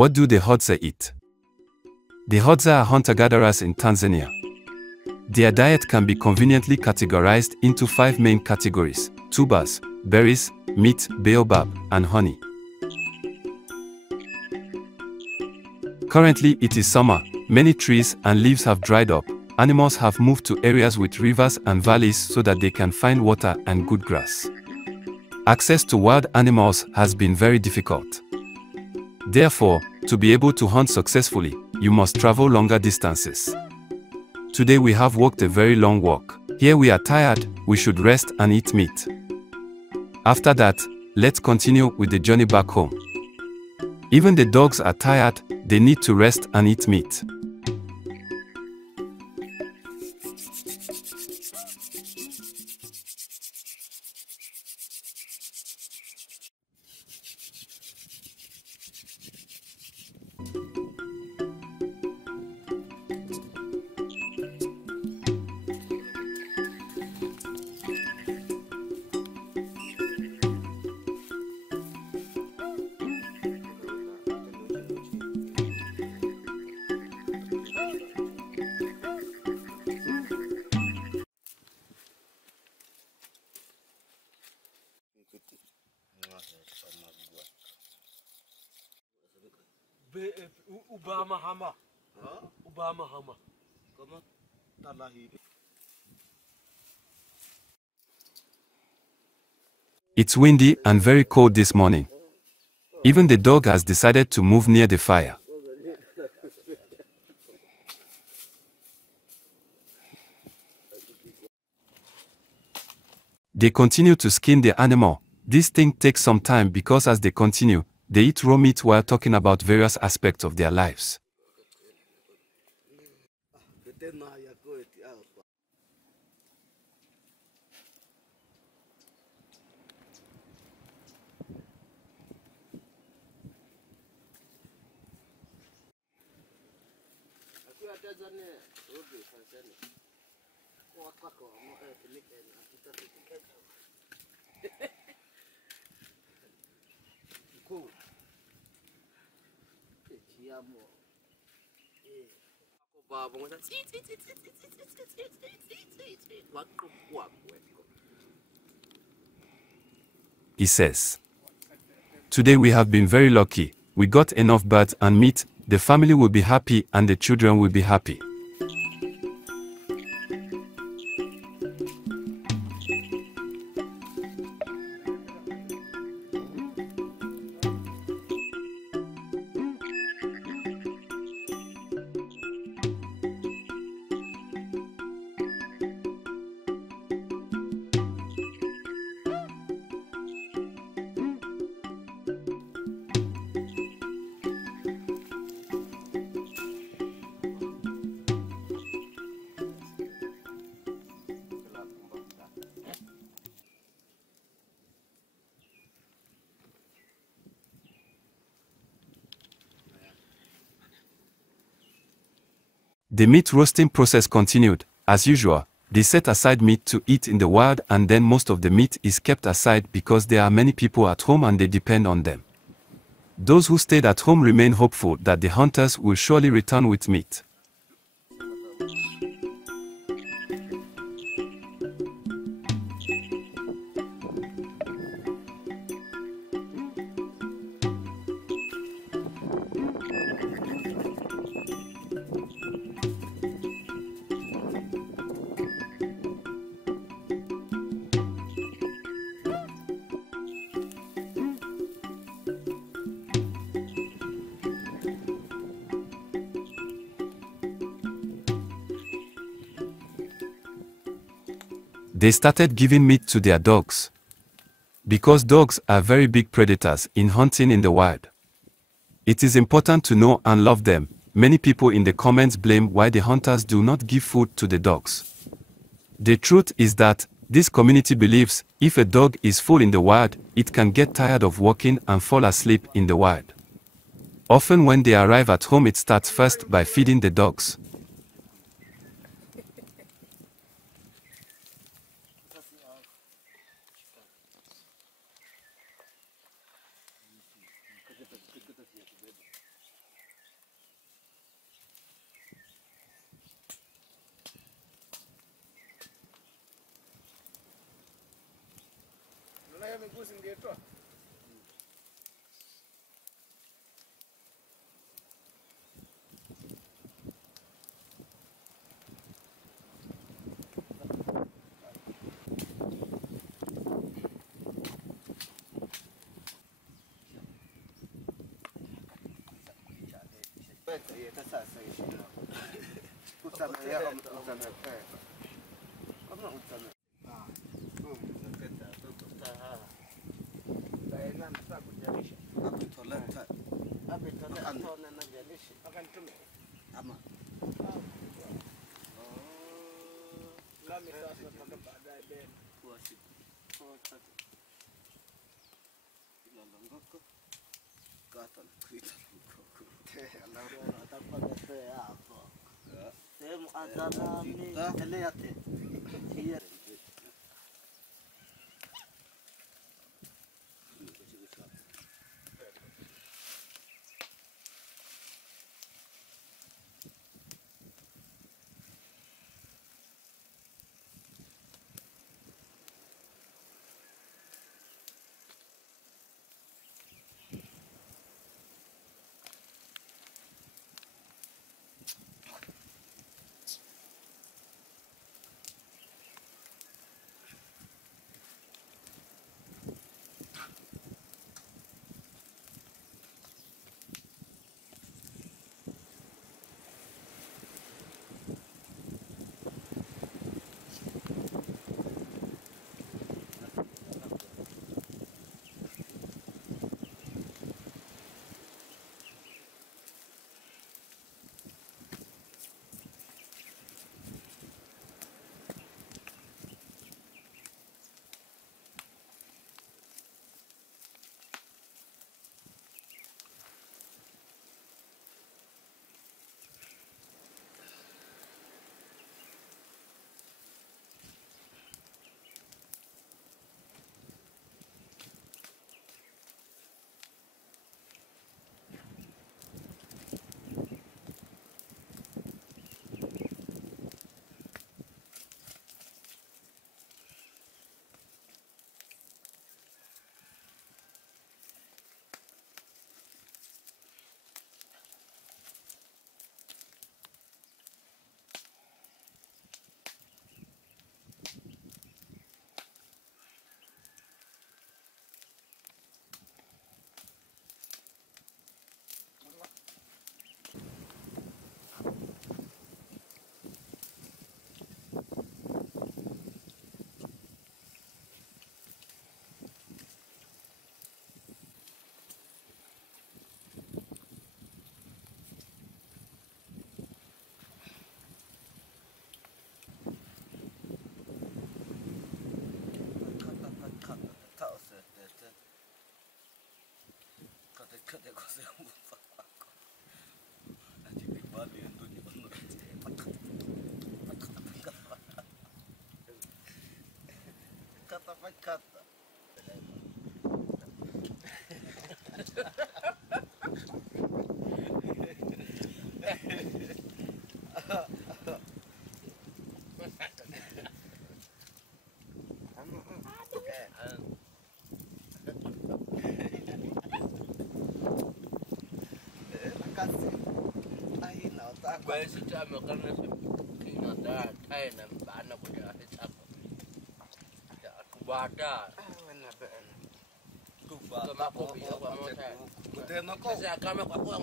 What do the Hadzabe eat? The Hadzabe are hunter-gatherers in Tanzania. Their diet can be conveniently categorized into 5 main categories: tubers, berries, meat, baobab, and honey. Currently it is summer, many trees and leaves have dried up. Animals have moved to areas with rivers and valleys so that they can find water and good grass. Access to wild animals has been very difficult. Therefore, to be able to hunt successfully, you must travel longer distances. Today we have walked a very long walk. Here we are tired, we should rest and eat meat. After that, let's continue with the journey back home. Even the dogs are tired, they need to rest and eat meat. It's windy and very cold this morning. Even the dog has decided to move near the fire. They continue to skin the animal. This thing takes some time because as they continue, they eat raw meat while talking about various aspects of their lives. He says, "Today we have been very lucky. We got enough birds and meat. The family will be happy and the children will be happy." The meat roasting process continued. As usual, they set aside meat to eat in the wild and then most of the meat is kept aside because there are many people at home and they depend on them. Those who stayed at home remain hopeful that the hunters will surely return with meat. They started giving meat to their dogs. Because dogs are very big predators in hunting in the wild. It is important to know and love them. Many people in the comments blame why the hunters do not give food to the dogs. The truth is that this community believes if a dog is full in the wild, it can get tired of walking and fall asleep in the wild. Often when they arrive at home, it starts first by feeding the dogs. miguu singetoa. Sasa ishina kusamea kama kusamea kama kusamea naketa tuta baina nataka kujalisha hapo toleta hapo toleta tona na jalisha akanitume ama lami sasa kama baadaye bena kwa siku tatu ila ngoko kata kuita ngoko Allah atakuwa pesa hapo sehemu adamani eleyate hiya kata cosa un po' nanti di Bali itu di mana kata kata Gue sudah makan nasi kinada, Thai dan bana punya hijab. Ya, kubada. Benar benar. Kubada. Kamu kopi apa mau saya? Kuda nak kau. Saya kami aku ang.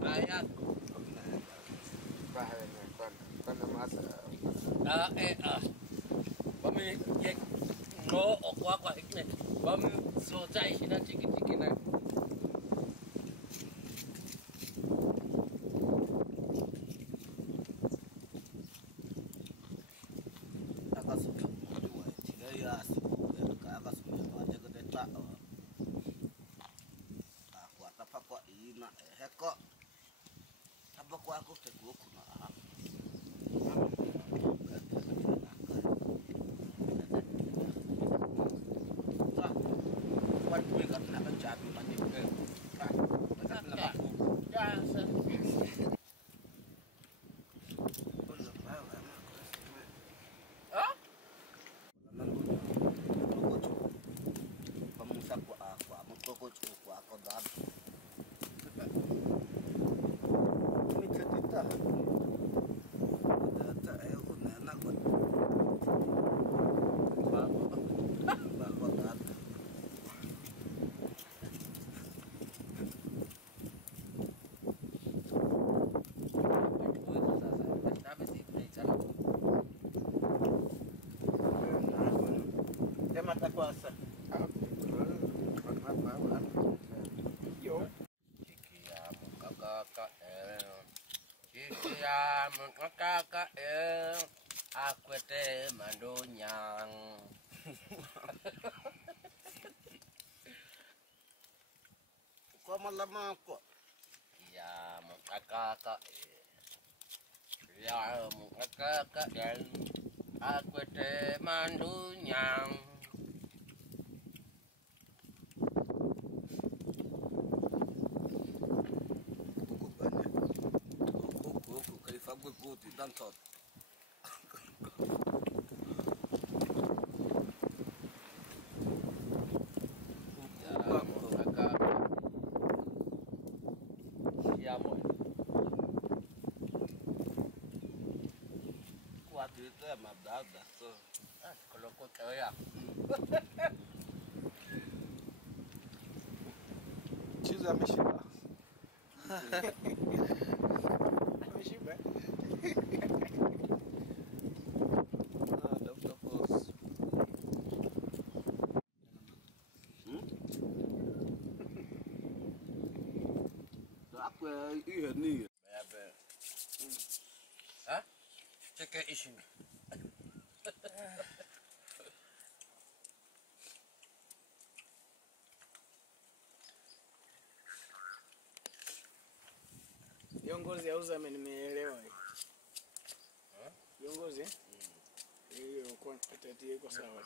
Ayat. Bahaya kan masa. Kami yang no aku ini. Kami so cai sih nanti kita. Aku teguh kuna. Buat gue kan nak cabai mandi. Kata kuasa. Yo. Chikia mukaka Chikia mukaka akwete mandonyang. Kwa malama ko. Ya mukaka Ya mukaka akwete mandonyang. Fagwe goti dan tot. Siamo. Kuat itu mah dada so. Kalau kau kaya. Chiza ameshiba. Ameshiba. Dafuta pos. Aku ini. Bebe. Hah? Cek isin. Viongozi auza nimeelewa. Viongozi? Hiyo kwa tatizo iko sawa.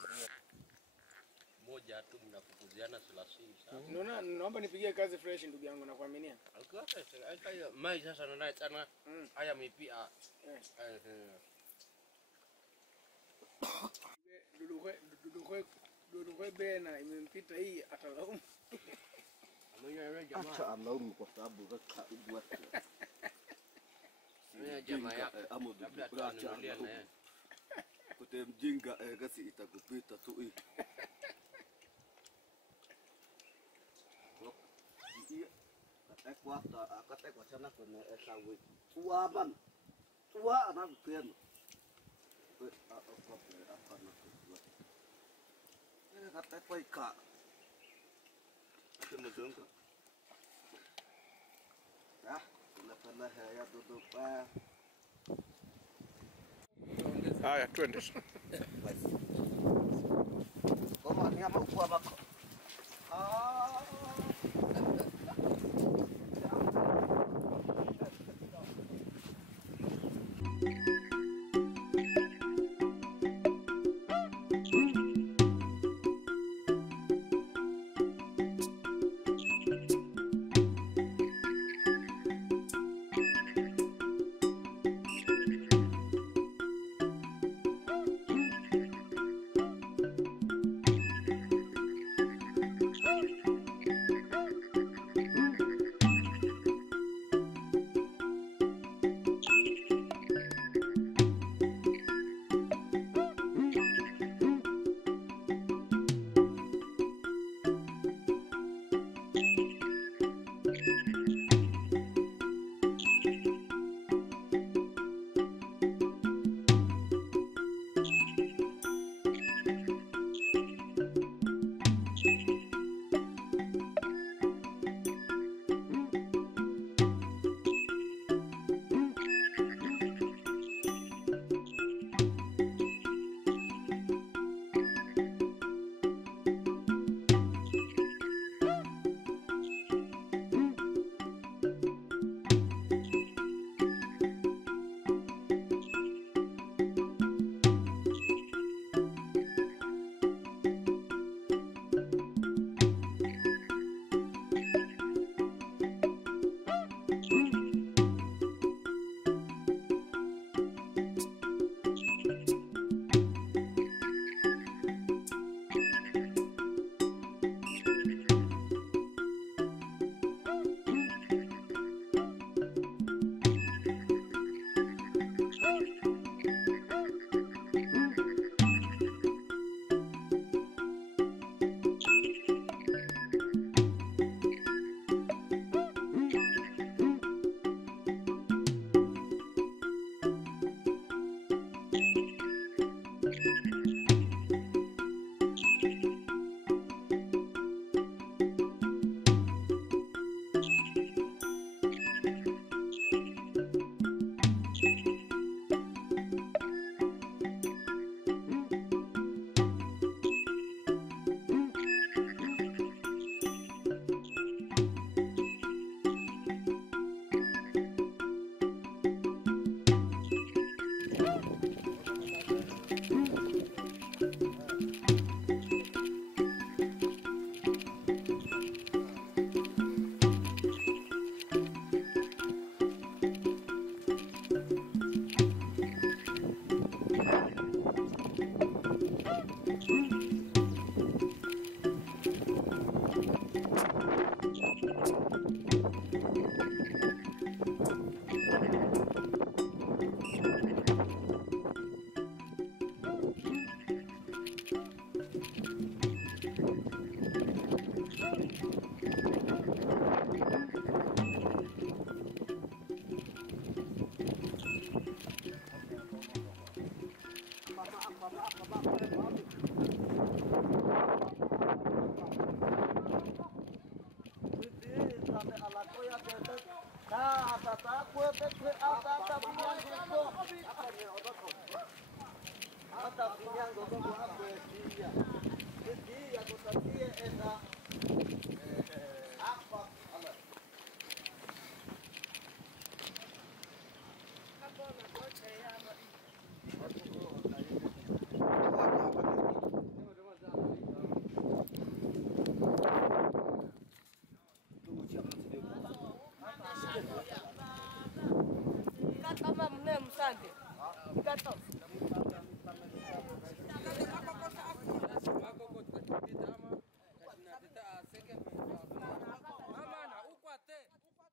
Moja tu mnafukuziana 30 sawa. Unaona naomba nipigie kazi fresh ndugu yangu na kuaminia. Alikuwa mai sasa na sana. Haya mipia. Dudu bena imempita hii atalaumu. Acha alaumu kwa sababu raka ubwa. Jamaa yako Amudu labda tuanulia na yeye. Kote mjinga gasi itakupita tu hii. Iya. Katekwa sana kwenye esawi. Tuaban. Tua anak pian. Ini katekwa ika. Kena jengka. Ya, kena ya duduk pa. Haya twende. Koma ni ama ukua mako. Ah.